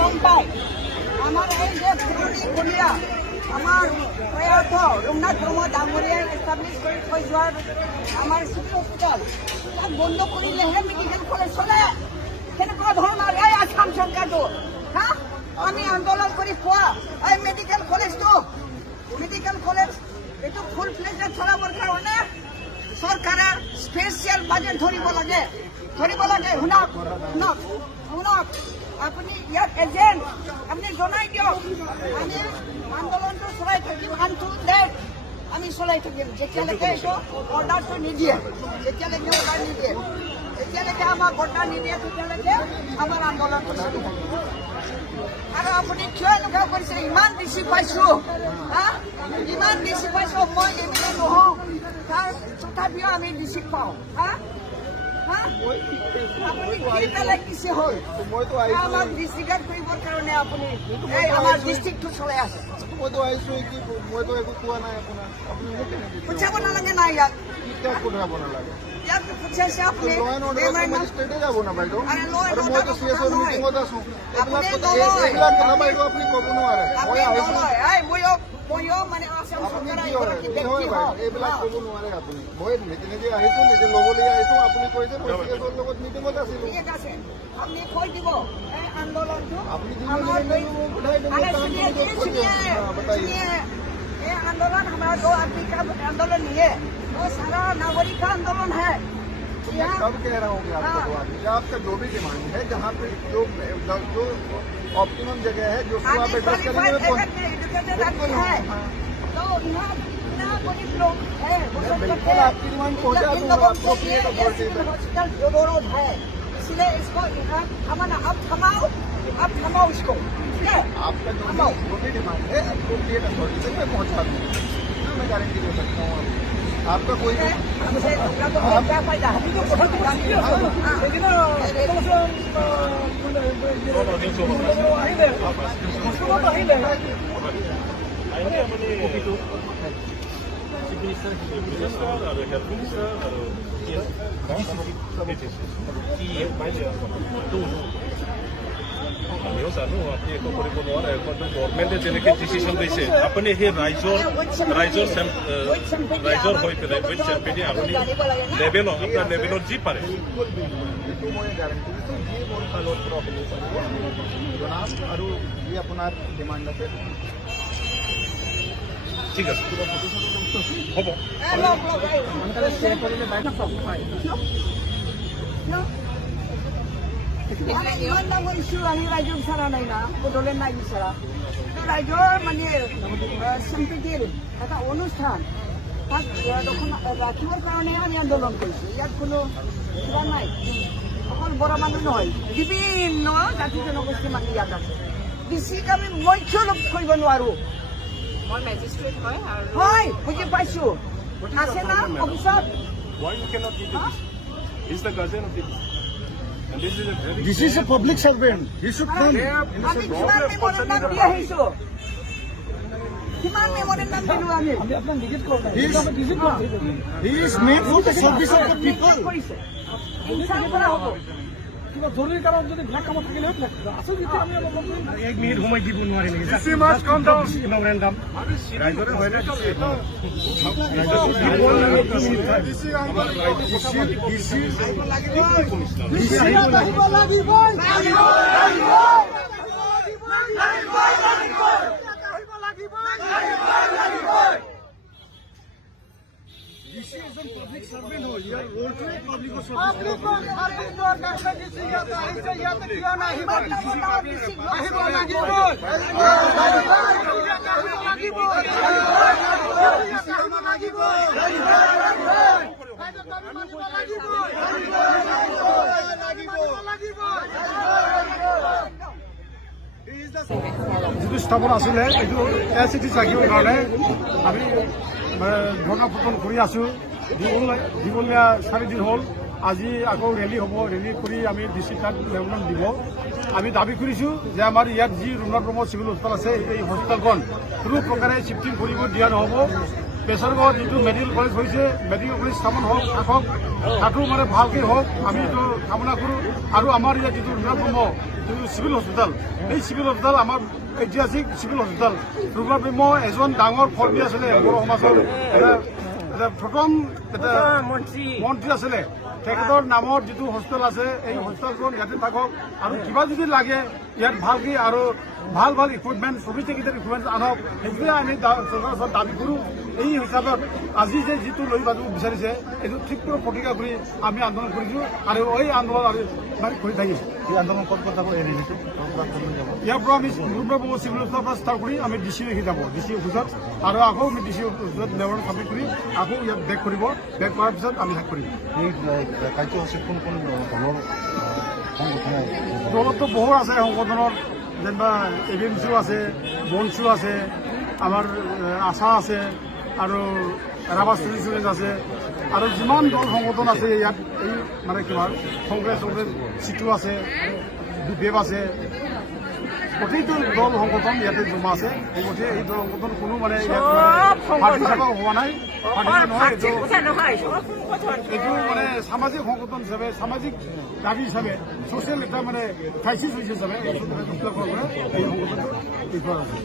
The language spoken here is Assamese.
গম পায় আমাৰ এই যে পুৰণি কলীয়া আমাৰ প্ৰয়াত ৰঘুনাথ ব্ৰহ্ম ডাঙৰীয়াই এষ্টাব্লিছ কৰি থৈ যোৱাৰ আমাৰ চিভিল হস্পিটেল তাক বন্ধ কৰিলেহে মেডিকেল কলেজ চলে কেনেকুৱা ধৰণৰ এই আসাম চৰকাৰটো হা আমি আন্দোলন কৰি পোৱা এই মেডিকেল কলেজটো এইটো ফুল ফ্লেজত চলাবৰ কাৰণে চৰকাৰে স্পেচিয়েল বাজেট ধৰিব লাগে শুনক আপুনি ইয়াত এজেণ্ট আপুনি জনাই দিয়ক আমি আন্দোলনটো চলাই থাকিম আনটোল ডেট আমি চলাই থাকিম যেতিয়ালৈকে এইটো অৰ্ডাৰটো নিদিয়ে যেতিয়ালৈকে আমাক অৰ্ডাৰ নিদিয়ে তেতিয়ালৈকে আমাৰ আন্দোলনটো চলি থাকিব আৰু আপুনি কিয় এনেকুৱা কৰিছে ইমান ডিচি পাইছোঁ ইমান ডিচি পাইছোঁ মই এনে নহওঁ তাৰ তথাপিও আমি ডিচি পাওঁ আপুনি কি পেলাই কিছু হ'ল আমাক ডিষ্ট্ৰিক্ট কৰিবৰ কাৰণে আপুনি এই আমাৰ ডিষ্ট্ৰিক্টটো চলাই আছে মইতো আহিছোঁ মইতো একো কোৱা নাই আপোনাৰ আপুনি পঠিয়াব নালাগে নাই ইয়াত পঠিয়াব নালাগে ইয়াত পঠিয়াইছে আপুনি ষ্টেটে যাব না বাইদেউ আৰু আৰু মইতো CSO মিটিঙত আছোঁ এইবিলাক কথা বাইদেউ আপুনি ক'ব নোৱাৰে মই আহিছোঁ ময়ো মানে আসাম চৰকাৰৰ এগৰাকী ব্যক্তি এইবিলাক ক'ব নোৱাৰে আপুনি মই নিজে আহিছোঁ নিজে ল'বলৈ আহিছোঁ আপুনি কৈছে মই CSOৰ লগত মিটিঙত আছিলোঁ ঠিক আছে আপুনি কৈ দিব এই আন্দোলনটো আপুনি ये आंदोलन हमारा दो आदमी का आंदोलन नहीं है वो सारा नागरिक का आंदोलन है मैं कब कह रहा हूँ कि आपका दो आदमी आपका जो भी डिमांड है जहाँ पे जो ऑप्टिमम जगह है जो आप एड्रेस करेंगे है तो यहाँ गरीब लोग है बिल्कुल आपकी डिमांड पहुँचा दूंगा आपको हॉस्पिटल जरूरत है इसलिए इसको अब थमाओ इसको आपका जो भी डिमांड है एप्रोप्रिएट अथॉरिटी से मैं पहुँचा दूँगा मैं गारंटी दे सकता हूँ आपका कोई क्या फायदा আমিও জানো আপুনি একো কৰিব নোৱাৰে গভৰ্ণমেণ্টে যেনেকৈ ডিচিশ্যন লৈছে আপুনি সেই ৰাইজৰ হৈ পেলাই উইথ চেম্পিয়নে আপুনি আপোনাৰ লেভেলত যি পাৰে আৰু যি আপোনাৰ ডিমাণ্ড আছে ঠিক আছে হ'ব ইমান ডাঙৰ ইছ্যু আমি ৰাইজৰ বিচৰা নাই না বদলে নাই বিচৰা ৰাইজৰ মানে সম্প্ৰীতিৰ এটা অনুষ্ঠান তাক ৰাখিবৰ কাৰণে আমি আন্দোলন কৰিছোঁ ইয়াত কোনো কিবা নাই অকল বড়ো মানুহ নহয় বিভিন্ন জাতি জনগোষ্ঠী মানুহ ইয়াত আছে ডিচিক আমি মধ্য লোক কৰিব নোৱাৰোঁ মই মেজিষ্ট্ৰেট হয় বুজি পাইছোঁ আছে না অফিচত This is a public servant. He should come. আমি কিমান মেমৰেণ্ডাম দি আহিছোঁ কিমান মেমৰেণ্ডাম দিলোঁ আমি He is made for the service of the people. কৰিছে ইনচাল্ট কৰা হ'ব কিবা জৰুৰী কাৰণত যদি ব্লেক কামত থাকিলে আচল যেতিয়া আমি এক মিনিট সময় দিব নোৱাৰি নেকি মেমৰেণ্ডাম ৰাইজৰে হয় Public servant हो यार रोड पे पब्लिक को যিটো স্থাপন আছিলে এইটো LCT ৰাখিবৰ কাৰণে আমি ধৰ্ণা প্ৰদান কৰি আছোঁ দীঘলীয়া 4 দিন হ'ল আজি আকৌ ৰেলী হ'ব ৰেলী কৰি আমি ডিচিটাত মেমৰেণ্ডাম দিব আমি দাবী কৰিছোঁ যে আমাৰ ইয়াত যি ৰঘুনাথ ব্ৰহ্ম চিভিল হস্পিটেল আছে এই হস্পিটেলখন কোনো প্ৰকাৰে শিফটিং কৰিব দিয়া নহ'ব পেছাৰগড়ত যিটো মেডিকেল কলেজ হৈছে মেডিকেল কলেজ স্থাপন হওক থাকক তাতো মানে ভালকৈ হওক আমি এইটো কামনা কৰোঁ আৰু আমাৰ ইয়াত যিটো ৰঘুনাথ ব্ৰহ্ম চিভিল হস্পিটেল, এই চিভিল হস্পিটেল আমাৰ ঐতিহাসিক চিভিল হস্পিটেল। দুৰ্গাপ্ৰেম এজন ডাঙৰ কৰ্মী আছিলে বড়ো সমাজৰ, প্ৰথম মন্ত্ৰী আছিলে। তেখেতৰ নামত যিটো হোষ্টেল আছে এই হোষ্টেলখন ইয়াতে থাকক আৰু কিবা যদি লাগে ইয়াত ভালকৈ আৰু ভাল ভাল ইকুইপমেণ্ট চফিষ্টিকেটেড ইকুইপমেণ্ট আনক, সেইটোৱে আমি চৰকাৰৰ ওচৰত দাবী কৰোঁ। এই হিচাপত আজি যে যিটো লৈ যাব বিচাৰিছে এইটো তীব্ৰ প্ৰতিক্ৰিয়া কৰি আমি আন্দোলন কৰিছোঁ আৰু এই আন্দোলন আমি কৰি থাকিম। এই আন্দোলন ক'ত যাব ইয়াৰ পৰা আমি দুৰ্গাপ্ৰেম চিভিল হস্পিটেলৰ পৰা ষ্টাৰ্ট কৰি আমি DC অফিচ যাব, DC অফিচত আৰু আকৌ আমি DC অফিচত মেমৰেণ্ড চাবমিট কৰি আকৌ ইয়াত বেক কৰিব। বেক কৰাৰ পিছত আমি শেষ কৰিম। এই কাৰ্যসূচী কোন কোন দলৰ সংগঠনে দলততো বহুত আছে সংগঠনৰ, যেনিবা ABMCও আছে, বনচু আছে, আমাৰ আশা আছে আৰু ৰাভা ষ্টুডেণ্ট আছে আৰু যিমান দল সংগঠন আছে ইয়াত এই মানে কিবা কংগ্ৰেছ চিটু আছে, BPF আছে, প্ৰতিটো দল সংগঠন ইয়াতে জমা আছে। এই গতিকে এই দল সংগঠন কোনো মানে ইয়াত হোৱা নাই, নহয়। এইটো মানে সামাজিক সংগঠন হিচাপে, সামাজিক দাবী হিচাপে, ছ'চিয়েল এটা মানে ক্ৰাইচিছ হৈছে হিচাপে এই সংগঠনটো আছে।